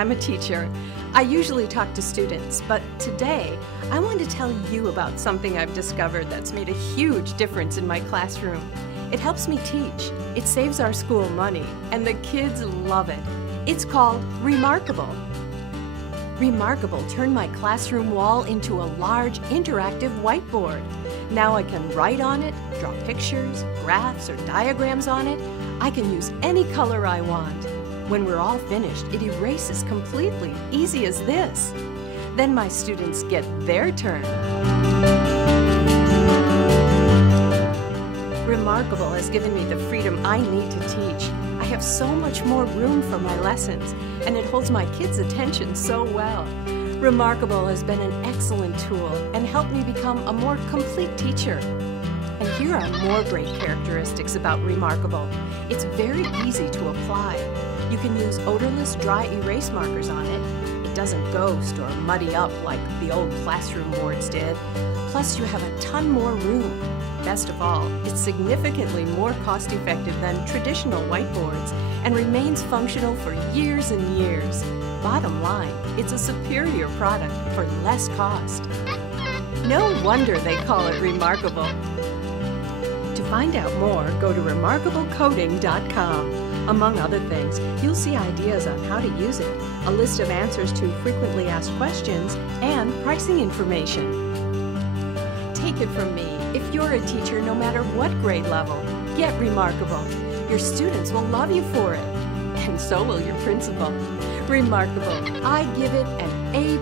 I'm a teacher. I usually talk to students, but today I want to tell you about something I've discovered that's made a huge difference in my classroom. It helps me teach, it saves our school money, and the kids love it. It's called Remarkable. Remarkable turned my classroom wall into a large interactive whiteboard. Now I can write on it, draw pictures, graphs, or diagrams on it. I can use any color I want. When we're all finished, it erases completely, easy as this. Then my students get their turn. Remarkable has given me the freedom I need to teach. I have so much more room for my lessons, and it holds my kids' attention so well. Remarkable has been an excellent tool and helped me become a more complete teacher. And here are more great characteristics about Remarkable. It's very easy to apply. You can use odorless, dry erase markers on it. It doesn't ghost or muddy up like the old classroom boards did. Plus, you have a ton more room. Best of all, it's significantly more cost-effective than traditional whiteboards and remains functional for years and years. Bottom line, it's a superior product for less cost. No wonder they call it Remarkable. To find out more, go to remarkablecoding.com. Among other things, you'll see ideas on how to use it, a list of answers to frequently asked questions, and pricing information. Take it from me, if you're a teacher, no matter what grade level, get Remarkable. Your students will love you for it, and so will your principal. Remarkable. I give it an A+.